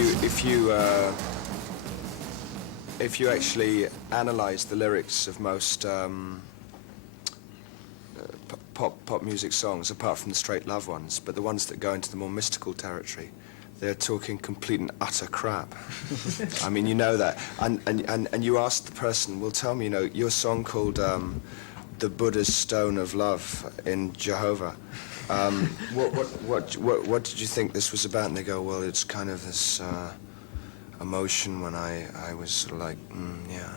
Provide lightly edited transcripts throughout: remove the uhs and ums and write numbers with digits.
if you actually analyze the lyrics of most pop music songs, apart from the straight love ones, but the ones that go into the more mystical territory, they're talking complete and utter crap. I mean, you know that. And you ask the person, well, tell me, you know, your song called The Buddha's Stone of Love in Jehovah. What did you think this was about? And they go, well, it's kind of this emotion when I was sort of like, yeah.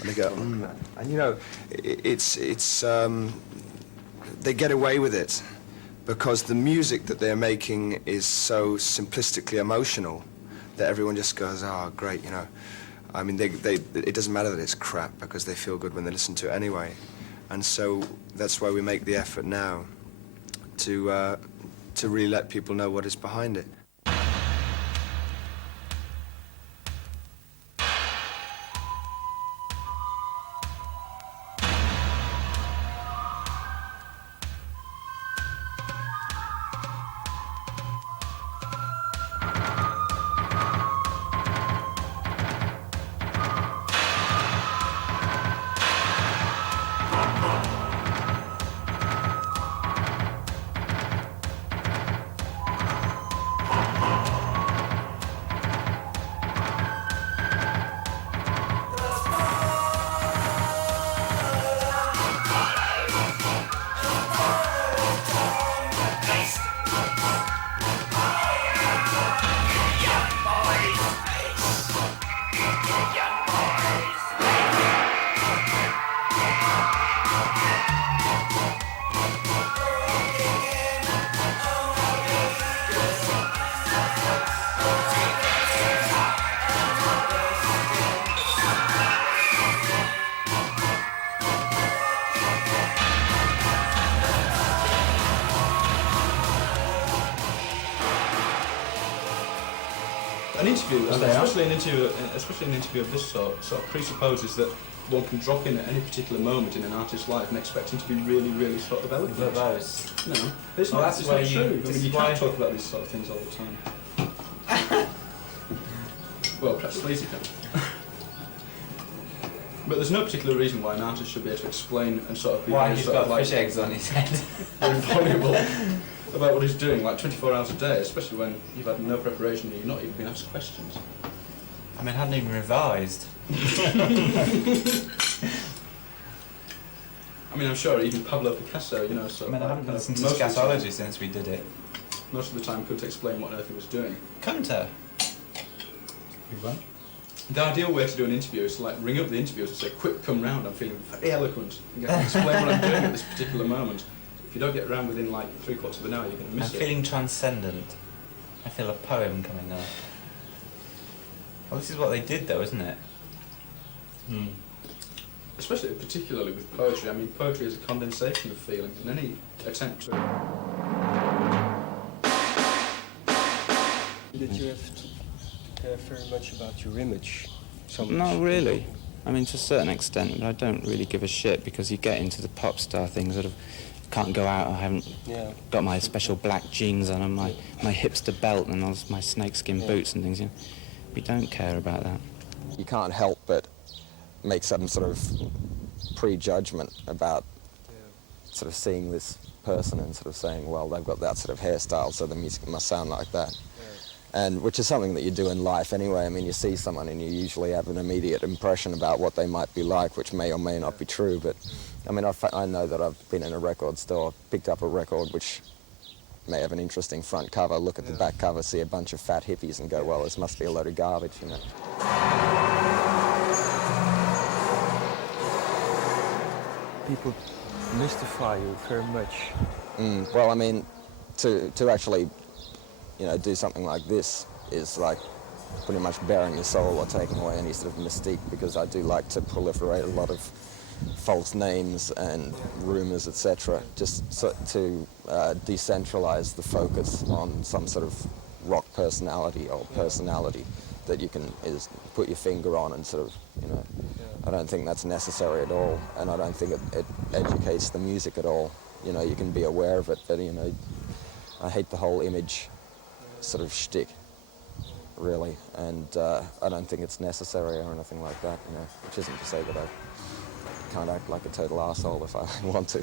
And they go, and you know, they get away with it because the music that they're making is so simplistically emotional that everyone just goes, oh, great, you know. I mean, it doesn't matter that it's crap because they feel good when they listen to it anyway. And so that's why we make the effort now to really let people know what is behind it. An interview, especially an interview of this sort of presupposes that one can drop in at any particular moment in an artist's life and expect him to be really, really sort of eloquent. Verbose. No, it's not, that's it's why not true. I mean, you can't talk about these sort of things all the time. Well, perhaps lazy can. But there's no particular reason why an artist should be able to explain and sort of be why he's sort got of like fish eggs on his head. very voluble about what he's doing, like 24 hours a day, especially when you've had no preparation and you've not even been asked questions. I mean, I hadn't even revised. I mean, I'm sure even Pablo Picasso, you know, I mean, I haven't listened to scatology since we did it. Most of the time couldn't explain what on earth he was doing. Cunter. You won't? The ideal way to do an interview is to like ring up the interviewers and say, quick, come round, I'm feeling very eloquent. And explain what I'm doing at this particular moment. If you don't get around within like 3/4 of an hour, you're going to miss it. I'm feeling transcendent. I feel a poem coming up. Well, this is what they did though, isn't it? Especially, particularly with poetry. I mean, poetry is a condensation of feeling, and any attempt to... Did you have to care very much about your image? Not really. I mean, to a certain extent, but I don't really give a shit because you get into the pop star thing, sort of can't go out, I haven't got my special black jeans on and my hipster belt and my snakeskin boots and things, you know. We don't care about that. You can't help but make some sort of prejudgment about sort of seeing this person and sort of saying, well, they've got that sort of hairstyle, so the music must sound like that. And which is something that you do in life anyway. I mean, you see someone and you usually have an immediate impression about what they might be like, which may or may not be true. But I mean, I know that I've been in a record store, picked up a record which may have an interesting front cover, look at the back cover, see a bunch of fat hippies and go, well, this must be a load of garbage, you know. People mystify you very much. Well, I mean, to actually, you know, do something like this is like pretty much bearing your soul or taking away any sort of mystique, because I do like to proliferate a lot of false names and rumours, etc., just so to decentralise the focus on some sort of rock personality or personality that you can put your finger on and sort of, you know, I don't think that's necessary at all, and I don't think it educates the music at all. You know, you can be aware of it, but, you know, I hate the whole image sort of shtick. really, and I don't think it's necessary or anything like that, you know, which isn't to say that I can't act like a total arsehole if I want to.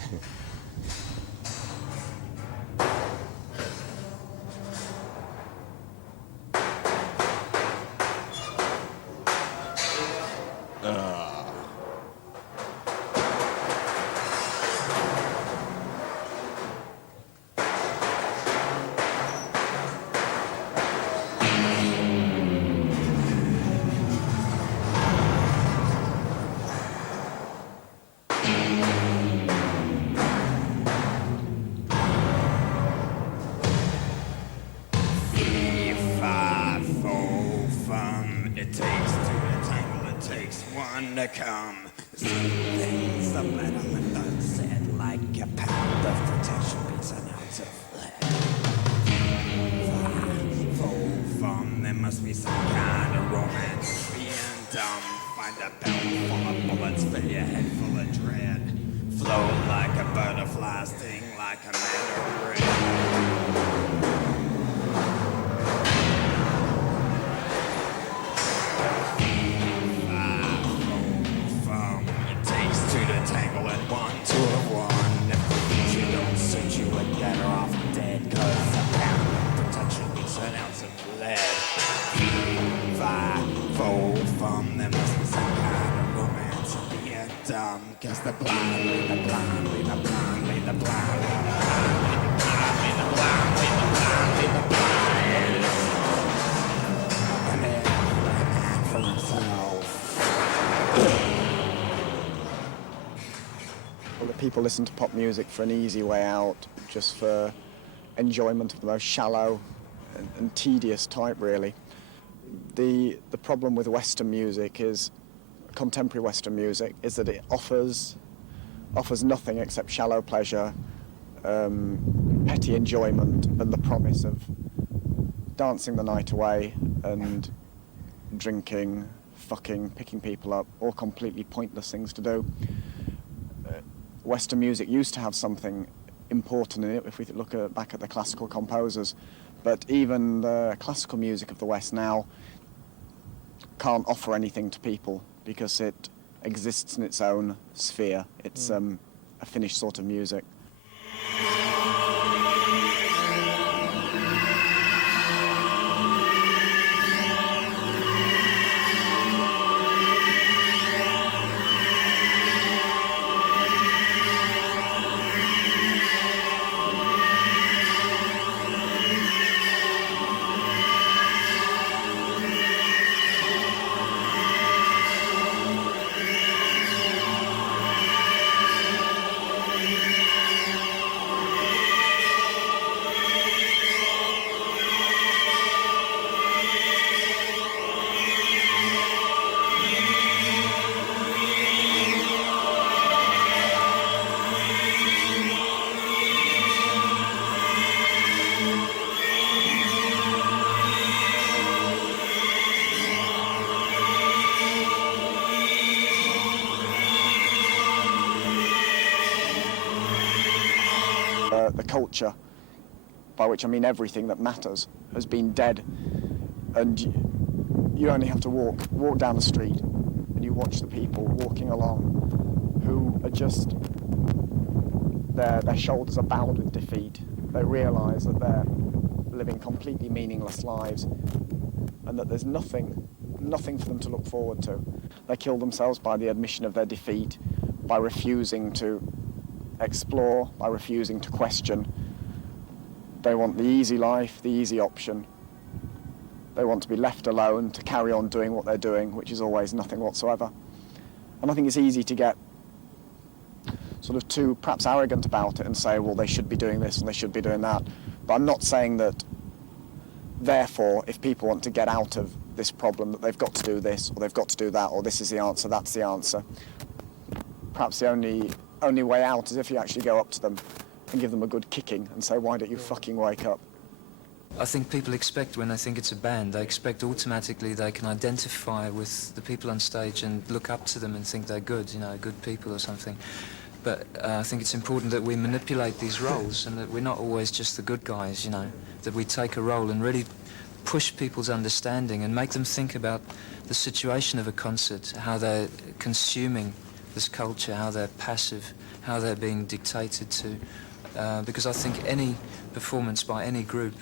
To come. Some things the metal and blood said, like a pound of protection beats an ounce of lead. Full fun, there must be some kind of romance. Being dumb, find a belt full of bullets, fill your head full of dread. Float like a butterfly, sting like a man of bread. Tangle at 1 to 1. If you don't suit you, would better off dead. Cause a pound of protection beats an ounce of lead. 5, 4, fun. There must be some kind of romance in being dumb. Cause the blind lead the blind, lead the blind, lead the blind, lead the blind, lead the blind, lead the blind, lead the blind, lead the blind. And then let a man for himself. People listen to pop music for an easy way out, just for enjoyment of the most shallow and tedious type, really. The problem with Western music is, contemporary Western music, is that it offers nothing except shallow pleasure, petty enjoyment, and the promise of dancing the night away and drinking, fucking, picking people up, all completely pointless things to do. Western music used to have something important in it, if we look back at the classical composers, but even the classical music of the West now can't offer anything to people because it exists in its own sphere. It's a finished sort of music. The culture, by which I mean everything that matters, has been dead, and you only have to walk down the street and you watch the people walking along who are just, their shoulders are bowed with defeat. They realise that they're living completely meaningless lives and that there's nothing for them to look forward to. They kill themselves by the admission of their defeat, by refusing to explore, by refusing to question. They want the easy life, the easy option. They want to be left alone to carry on doing what they're doing, which is always nothing whatsoever. And I think it's easy to get sort of too perhaps arrogant about it and say, well, they should be doing this and they should be doing that. But I'm not saying that, therefore, if people want to get out of this problem, that they've got to do this or they've got to do that, or this is the answer, that's the answer. Perhaps the only way out is if you actually go up to them and give them a good kicking and say, why don't you fucking wake up? I think people expect, when they think it's a band, they expect automatically they can identify with the people on stage and look up to them and think they're good, you know, good people or something. But I think it's important that we manipulate these roles and that we're not always just the good guys, you know, that we take a role and really push people's understanding and make them think about the situation of a concert, how they're consuming this culture, how they're passive, how they're being dictated to. Because I think any performance by any group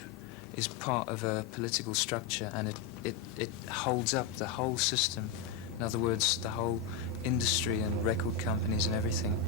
is part of a political structure, and it holds up the whole system. In other words, the whole industry and record companies and everything.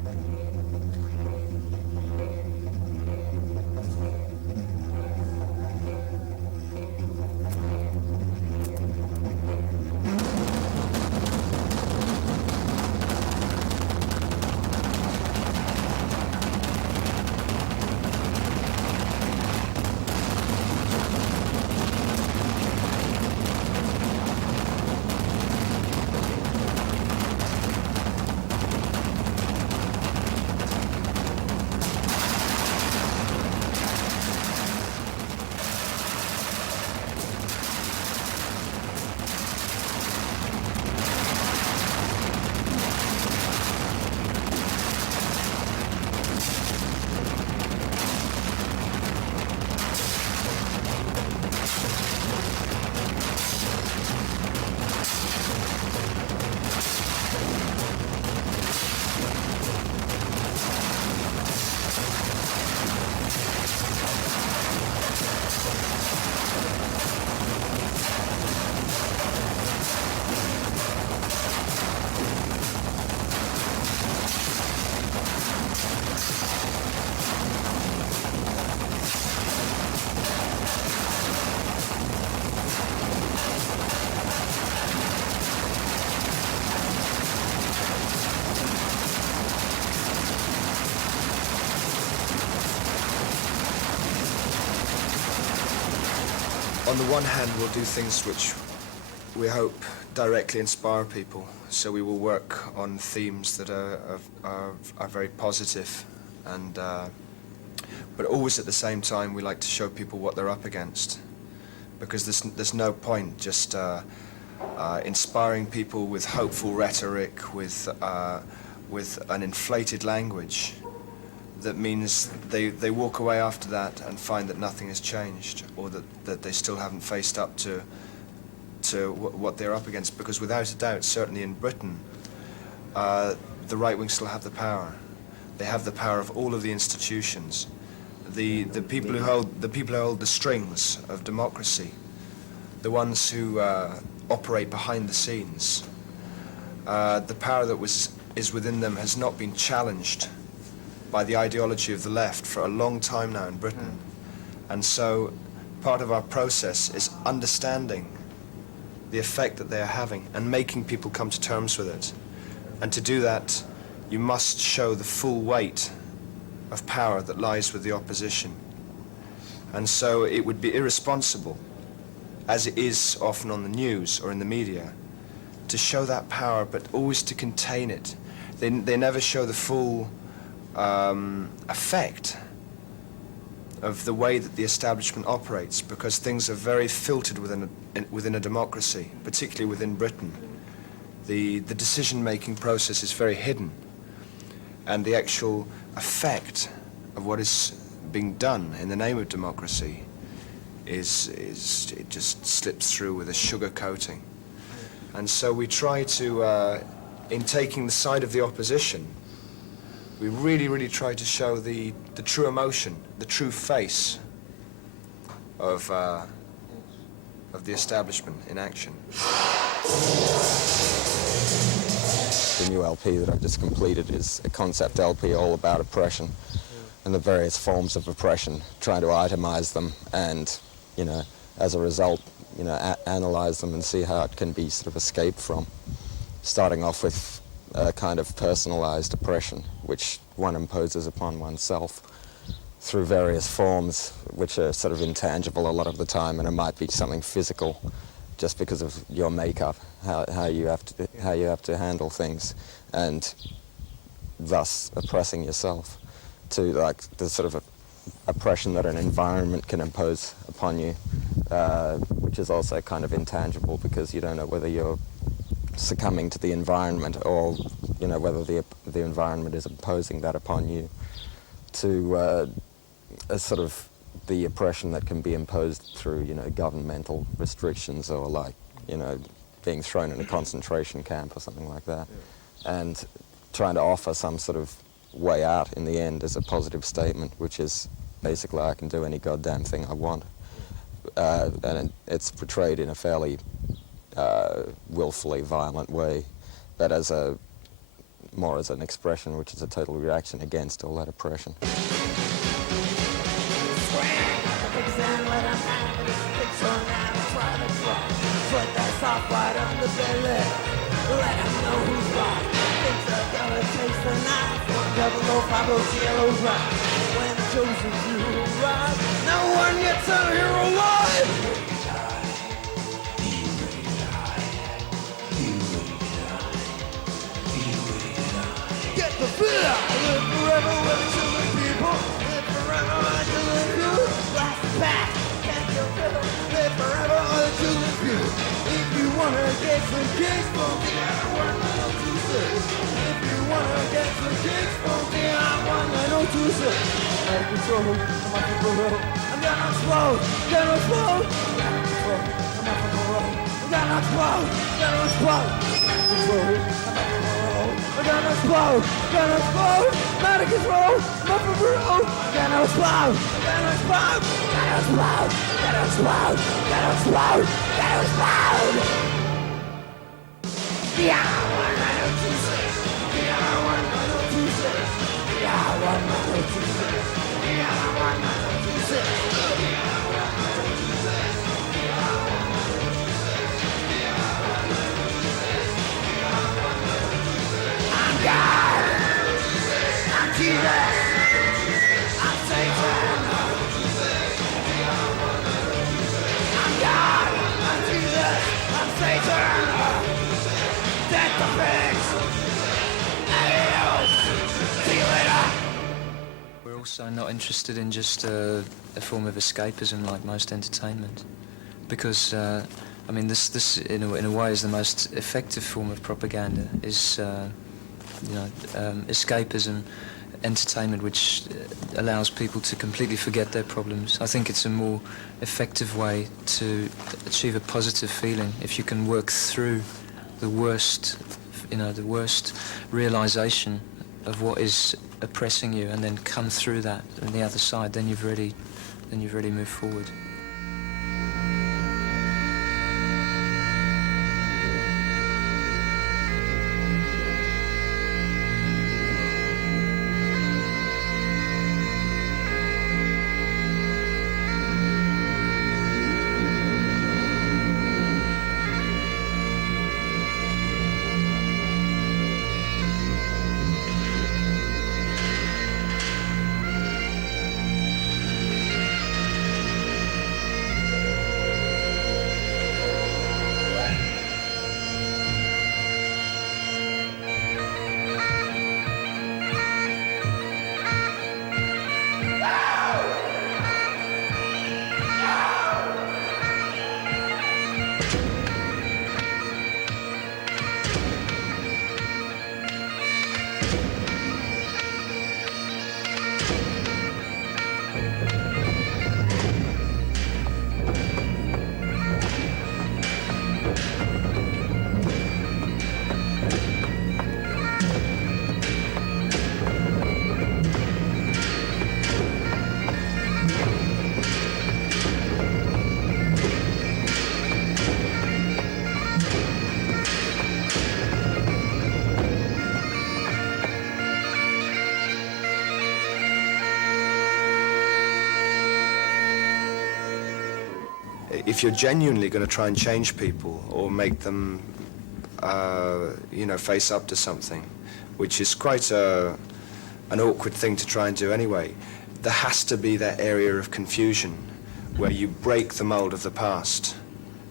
On the one hand, we'll do things which we hope directly inspire people. So we will work on themes that are very positive, and but always at the same time we like to show people what they're up against, because there's no point just inspiring people with hopeful rhetoric, with an inflated language. That means they walk away after that and find that nothing has changed, or that they still haven't faced up to what they're up against. Because without a doubt, certainly in Britain, the right wing still have the power. They have the power of all of the institutions, the people who hold the strings of democracy, the ones who operate behind the scenes. The power that is within them has not been challenged by the ideology of the left for a long time now in Britain. And so part of our process is understanding the effect that they are having and making people come to terms with it. And to do that, you must show the full weight of power that lies with the opposition. And so it would be irresponsible, as it is often on the news or in the media, to show that power, but always to contain it. They never show the full effect of the way that the establishment operates, because things are very filtered within a democracy, particularly within Britain. The decision-making process is very hidden, and the actual effect of what is being done in the name of democracy it just slips through with a sugar coating. And so we try to, in taking the side of the opposition, we really try to show the true emotion, the true face of the establishment in action. The new LP that I've just completed is a concept LP all about oppression and the various forms of oppression, trying to itemize them and, as a result, analyze them and see how it can be sort of escaped from. Starting off with a kind of personalized oppression, which one imposes upon oneself through various forms, which are sort of intangible a lot of the time, and it might be something physical, just because of your makeup, how you have to handle things, and thus oppressing yourself, to like the sort of oppression that an environment can impose upon you, which is also kind of intangible, because you don't know whether you're succumbing to the environment or whether the environment is imposing that upon you, to a sort of the oppression that can be imposed through, you know, governmental restrictions or like, you know, being thrown in a concentration camp or something like that. And trying to offer some sort of way out in the end as a positive statement, which is basically I can do any goddamn thing I want. And it's portrayed in a fairly willfully violent way, but as a more as an expression, which is a total reaction against all that oppression. No one gets out of here alive! Get the fear! Live forever with the children people. Live forever with the children people. Blast the past. Can't you feel? Live forever with the children people. If you wanna get some kicks from the if you wanna get some kicks from the out of control, I'm gonna explode, gonna explode, I'm gonna explode, gonna explode, I'm gonna explode, gonna explode, I'm out of control, I'm up for road, gonna explode, gonna explode, gonna explode, gonna explode, gonna explode, gonna explode. Yeah, 1926. Yeah, 1926. Yeah, 1926. Yeah, 1926. I'm God. I'm Jesus. I'm Satan. I'm God. I'm Jesus. I'm Satan. Death the pigs. Adios. See you later. We're also not interested in just a form of escapism like most entertainment, because I mean this in a way is the most effective form of propaganda. Is escapism, entertainment which allows people to completely forget their problems. I think it's a more effective way to achieve a positive feeling if you can work through the worst, the worst realization of what is oppressing you, and then come through that on the other side. Then you've really moved forward. If you're genuinely going to try and change people or make them, face up to something, which is quite an awkward thing to try and do anyway, there has to be that area of confusion where you break the mold of the past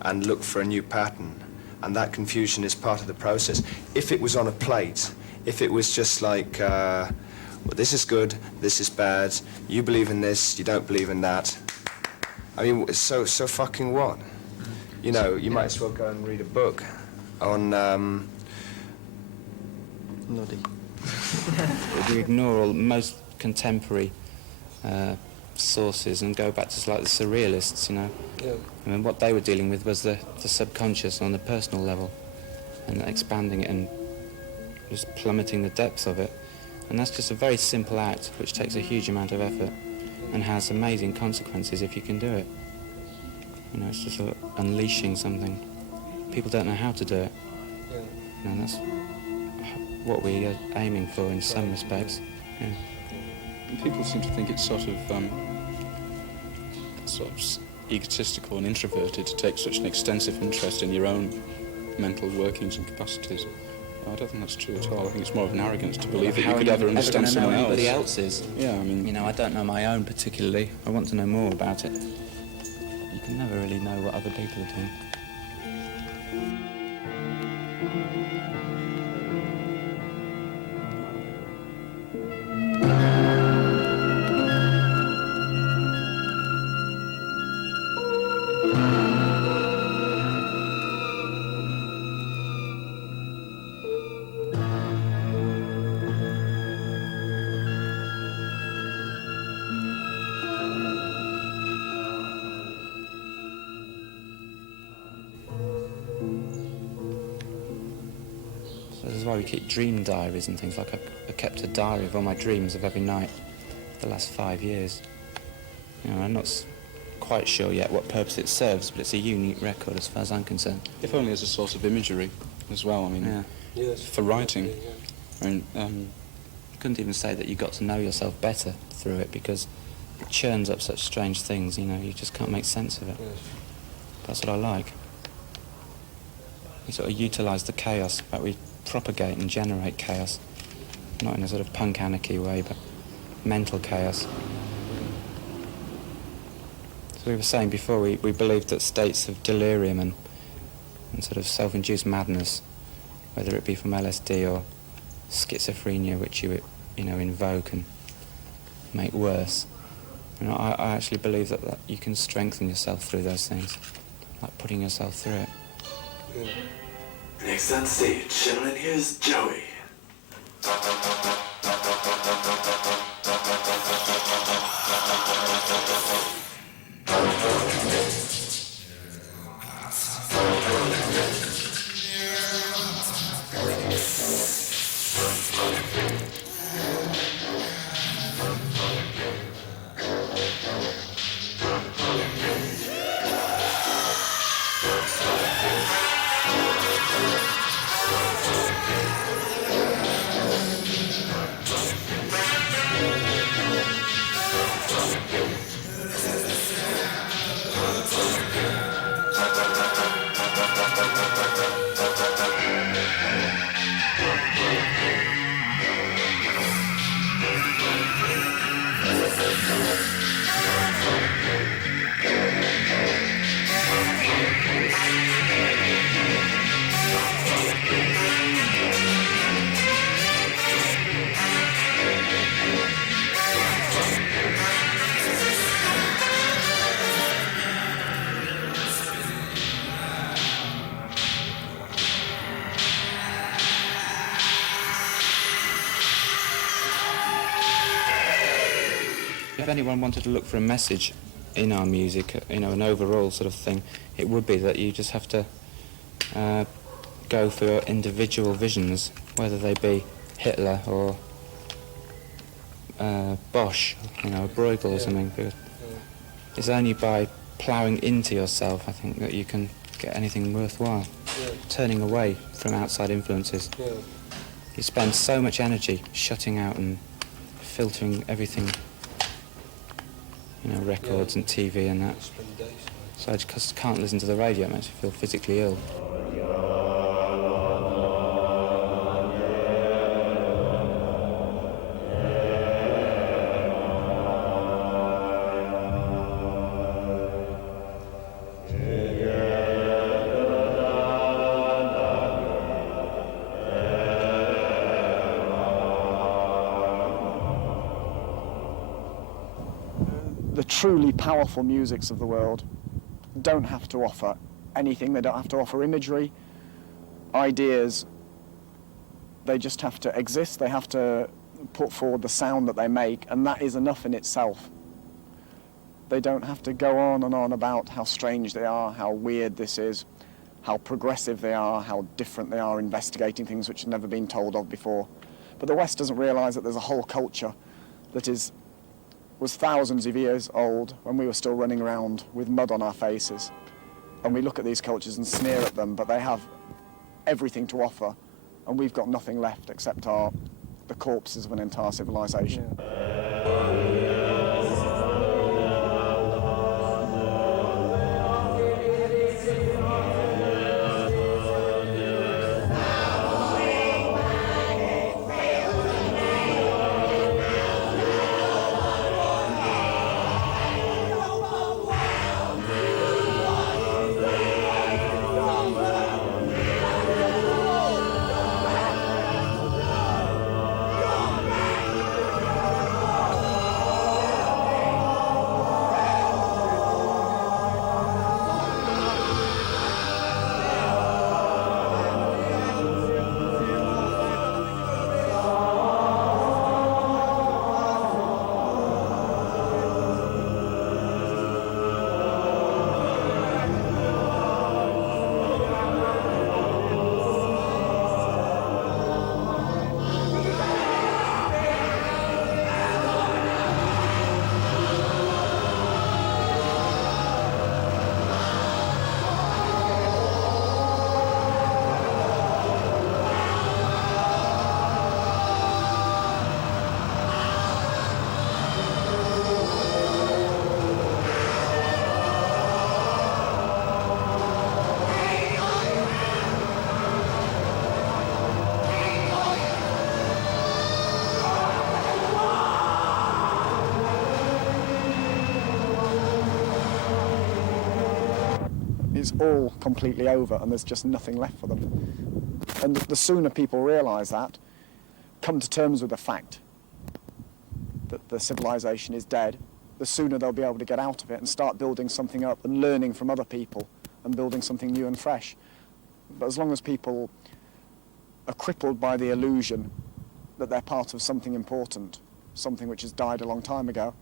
and look for a new pattern, and that confusion is part of the process. If it was on a plate, if it was just like, well, this is good, this is bad, you believe in this, you don't believe in that, I mean, so fucking what? You know, you might as well go and read a book on, We ignore all most contemporary sources and go back to like the surrealists, you know. Yeah. I mean, what they were dealing with was the subconscious on the personal level, and expanding it and just plummeting the depths of it. And that's just a very simple act which takes a huge amount of effort and has amazing consequences if you can do it. You know, it's just sort of unleashing something. People don't know how to do it. Yeah. And that's what we are aiming for in some respects. Yeah. People seem to think it's sort of egotistical and introverted to take such an extensive interest in your own mental workings and capacities. I don't think that's true at all. I think it's more of an arrogance to believe that you could ever understand someone else. Anybody else's. Yeah, I mean... You know, I don't know my own particularly. I want to know more about it. You can never really know what other people are doing. This is why we keep dream diaries and things. Like I kept a diary of all my dreams of every night for the last 5 years. You know, I'm not quite sure yet what purpose it serves, but it's a unique record as far as I'm concerned. If only as a source of imagery as well, I mean, Yeah. Yes. for writing. Yeah. I mean, I couldn't even say that you got to know yourself better through it because it churns up such strange things, you know, you just can't make sense of it. Yes. That's what I like. You sort of utilise the chaos, but we propagate and generate chaos. Not in a sort of punk anarchy way, but mental chaos. So we were saying before, we believed that states of delirium and sort of self-induced madness, whether it be from LSD or schizophrenia, which you know, invoke and make worse. You know, I actually believe that you can strengthen yourself through those things, like putting yourself through it. Yeah. Next on stage, gentlemen, here's Joey. If anyone wanted to look for a message in our music, you know, an overall sort of thing, it would be that you just have to go for your individual visions, whether they be Hitler or Bosch, you know, Bruegel or something. Because it's only by ploughing into yourself, I think, that you can get anything worthwhile. Yeah. Turning away from outside influences. Yeah. You spend so much energy shutting out and filtering everything, you know, records and TV and that. Spend days. So I just can't listen to the radio, it makes me feel physically ill. The truly powerful musics of the world don't have to offer anything. They don't have to offer imagery, ideas. They just have to exist. They have to put forward the sound that they make, and that is enough in itself. they don't have to go on and on about how strange they are, how weird this is, how progressive they are, how different they are, investigating things which have never been told of before. But the West doesn't realise that there's a whole culture that was thousands of years old when we were still running around with mud on our faces. And we look at these cultures and sneer at them, but they have everything to offer, and we've got nothing left except the corpses of an entire civilization. It's all completely over and there's just nothing left for them. And the sooner people realise that, come to terms with the fact that the civilization is dead, the sooner they'll be able to get out of it and start building something up and learning from other people and building something new and fresh. But as long as people are crippled by the illusion that they're part of something important, something which has died a long time ago,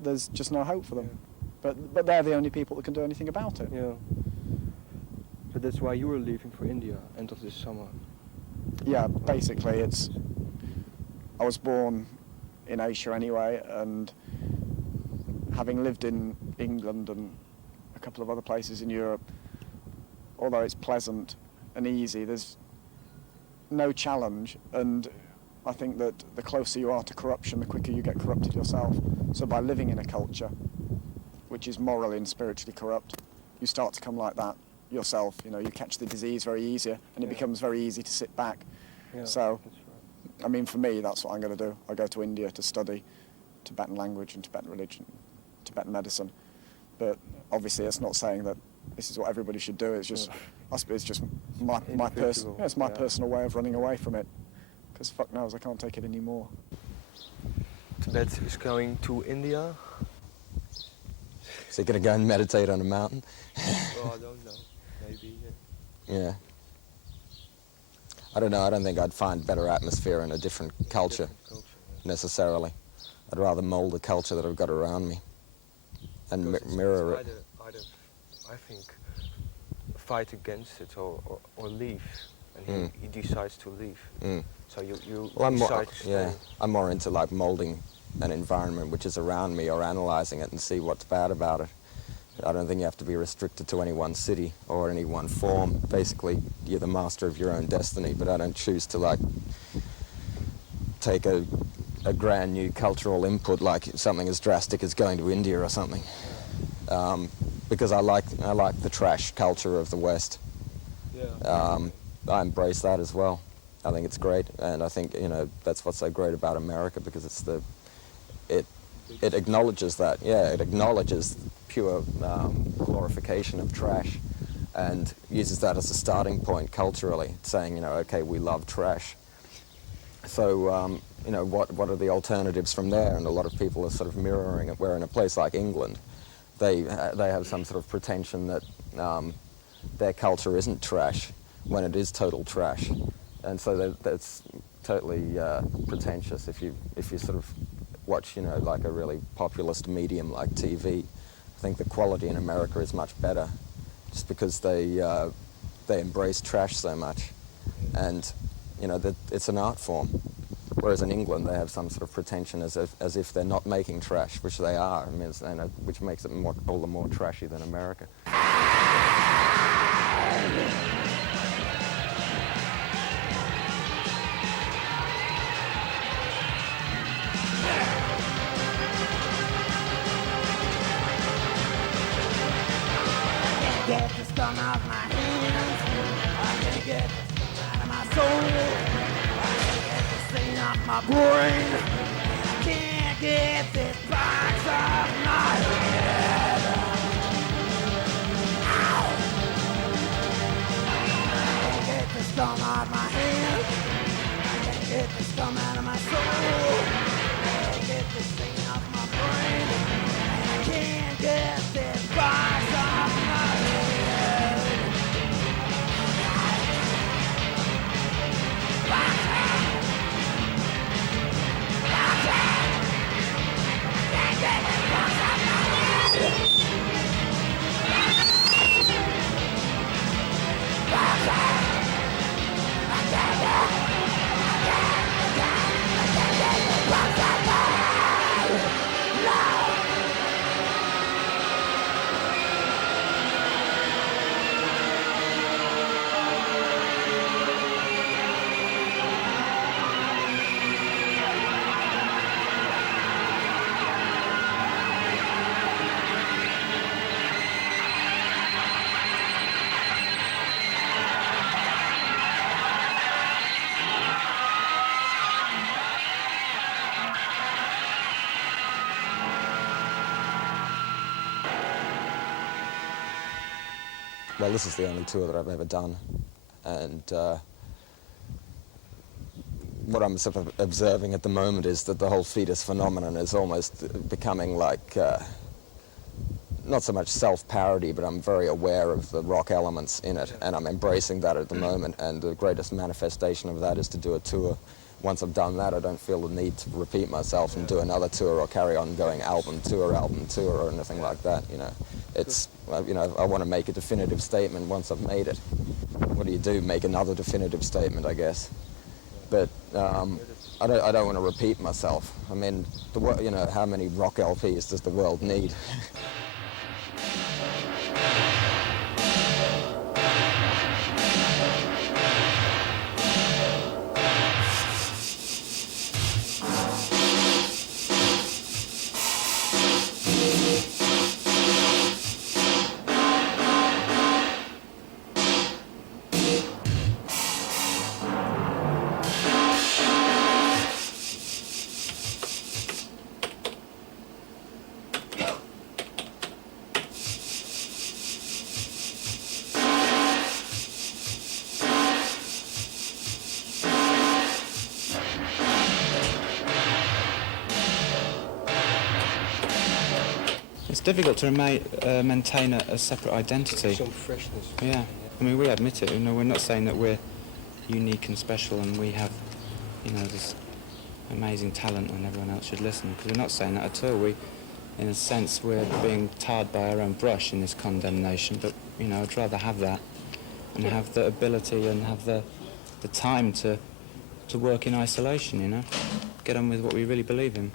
there's just no hope for them. But they're the only people that can do anything about it. Yeah. But that's why you were leaving for India end of this summer. Yeah, basically I was born in Asia anyway, and having lived in England and a couple of other places in Europe, although it's pleasant and easy, there's no challenge, and I think that the closer you are to corruption, the quicker you get corrupted yourself. So by living in a culture which is morally and spiritually corrupt, you start to come like that yourself. You know, you catch the disease very easier, and it becomes very easy to sit back. Yeah, so, that's right. I mean, for me, that's what I'm going to do. I go to India to study Tibetan language and Tibetan religion, Tibetan medicine. But obviously, it's not saying that this is what everybody should do. It's just, it's just my personal way of running away from it. Because fuck knows, I can't take it anymore. Tibet is going to India. Is he going to go and meditate on a mountain? Well, I don't know. Maybe. Yeah. I don't know. I don't think I'd find better atmosphere in a different culture, necessarily. I'd rather mold the culture that I've got around me and mirror it. Either, I think, fight against it or leave. And he decides to leave. So you decide to stay. I'm more into like molding an environment which is around me, or analysing it and see what's bad about it. I don't think you have to be restricted to any one city or any one form. Basically, you're the master of your own destiny, but I don't choose to like take a grand new cultural input like something as drastic as going to India or something. Because I like the trash culture of the West. Yeah. I embrace that as well. I think it's great, and I think, you know, that's what's so great about America, because it's it acknowledges that. Yeah, it acknowledges pure glorification of trash, and uses that as a starting point culturally, saying, you know, okay, we love trash. So, you know, what are the alternatives from there? And a lot of people are sort of mirroring it. Where in a place like England, they have some sort of pretension that their culture isn't trash, when it is total trash. And so that's totally pretentious if you sort of watch, you know, like a really populist medium like TV, I think the quality in America is much better, just because they embrace trash so much, and you know that it's an art form. Whereas in England they have some sort of pretension as if they're not making trash, which they are. I mean, which makes it all the more trashy than America. Get the scum out of my hands. I can't get the scum out of my soul. I can't get the stain off my brain. I can't get this box off my head. Ow! I can't get the scum out of my hands. I can't get the scum out of my soul. I can't get the stain off my brain. I can't get this box off my head. Well, this is the only tour that I've ever done, and what I'm sort of observing at the moment is that the whole Foetus phenomenon is almost becoming like, not so much self-parody, but I'm very aware of the rock elements in it, and I'm embracing that at the moment, and the greatest manifestation of that is to do a tour. Once I've done that, I don't feel the need to repeat myself and do another tour or carry on going album tour, or anything like that, you know. It's, you know, I want to make a definitive statement once I've made it. What do? Make another definitive statement, I guess. But I don't want to repeat myself. I mean, you know, how many rock LPs does the world need? It's difficult to maintain a separate identity. Some freshness. Yeah, I mean, we admit it. You know, we're not saying that we're unique and special and we have, you know, this amazing talent and everyone else should listen. Because we're not saying that at all. We, in a sense, we're being tarred by our own brush in this condemnation. But you know, I'd rather have that and have the ability and have the time to work in isolation. You know, get on with what we really believe in.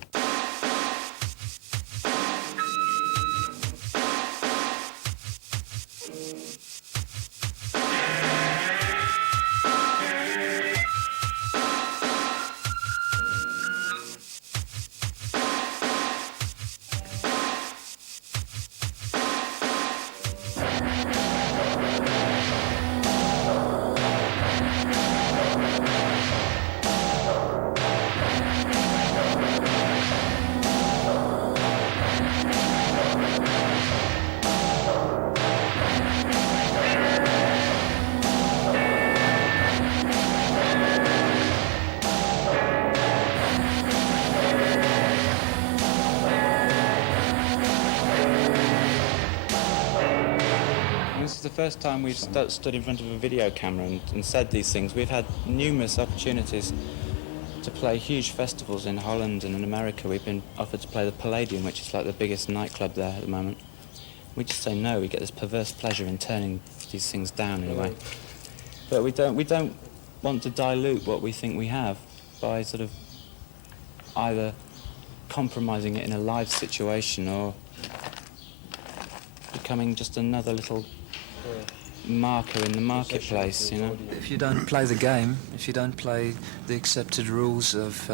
The first time we've stood in front of a video camera and said these things. We've had numerous opportunities to play huge festivals in Holland and in America. We've been offered to play the Palladium, which is like the biggest nightclub there at the moment. We just say no. We get this perverse pleasure in turning these things down in a way. But we don't want to dilute what we think we have by sort of either compromising it in a live situation or becoming just another little marker in the marketplace, you know. If you don't play the game, if you don't play the accepted rules of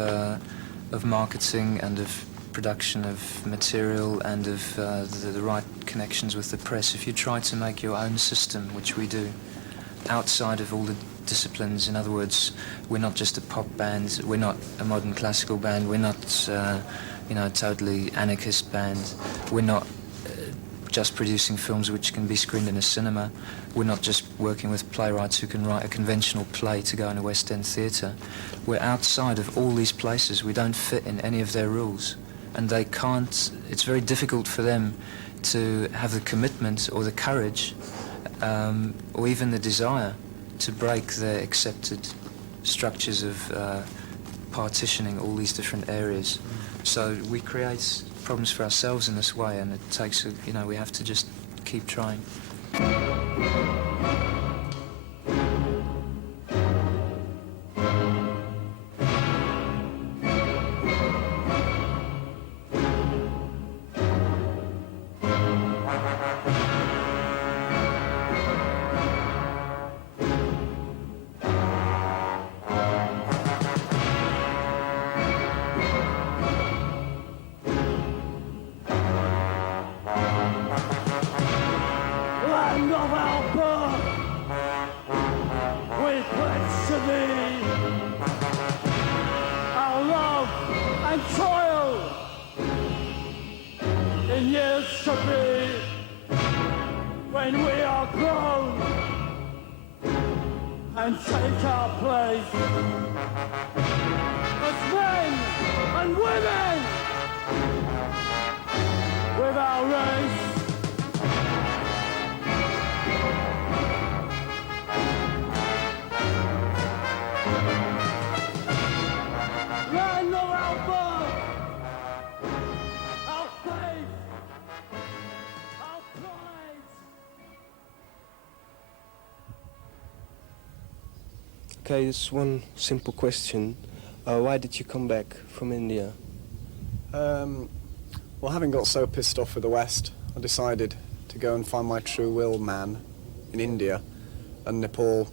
marketing and of production of material and of the right connections with the press, if you try to make your own system, which we do, outside of all the disciplines, in other words, we're not just a pop band, we're not a modern classical band, we're not, you know, a totally anarchist band, we're not just producing films which can be screened in a cinema. We're not just working with playwrights who can write a conventional play to go in a West End theatre. We're outside of all these places. We don't fit in any of their rules. And they can't, it's very difficult for them to have the commitment or the courage or even the desire to break their accepted structures of partitioning all these different areas. So we create problems for ourselves in this way, and it takes, you know, we have to just keep trying. And take our place as men and women with our race. Land of our birth, our faith, our pride. Okay, just one simple question. Why did you come back from India? Well, having got so pissed off with the West, I decided to go and find my true will man in India and Nepal.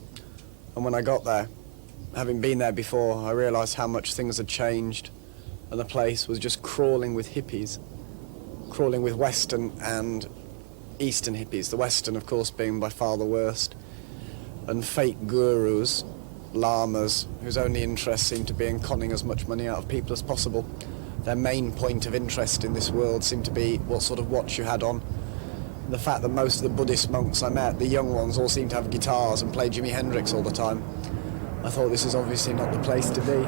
And when I got there, having been there before, I realised how much things had changed, and the place was just crawling with hippies, crawling with Western and Eastern hippies, the Western, of course, being by far the worst, and fake gurus, lamas, whose only interest seemed to be in conning as much money out of people as possible. Their main point of interest in this world seemed to be what sort of watch you had on. The fact that most of the Buddhist monks I met, the young ones, all seemed to have guitars and play Jimi Hendrix all the time. I thought this is obviously not the place to be.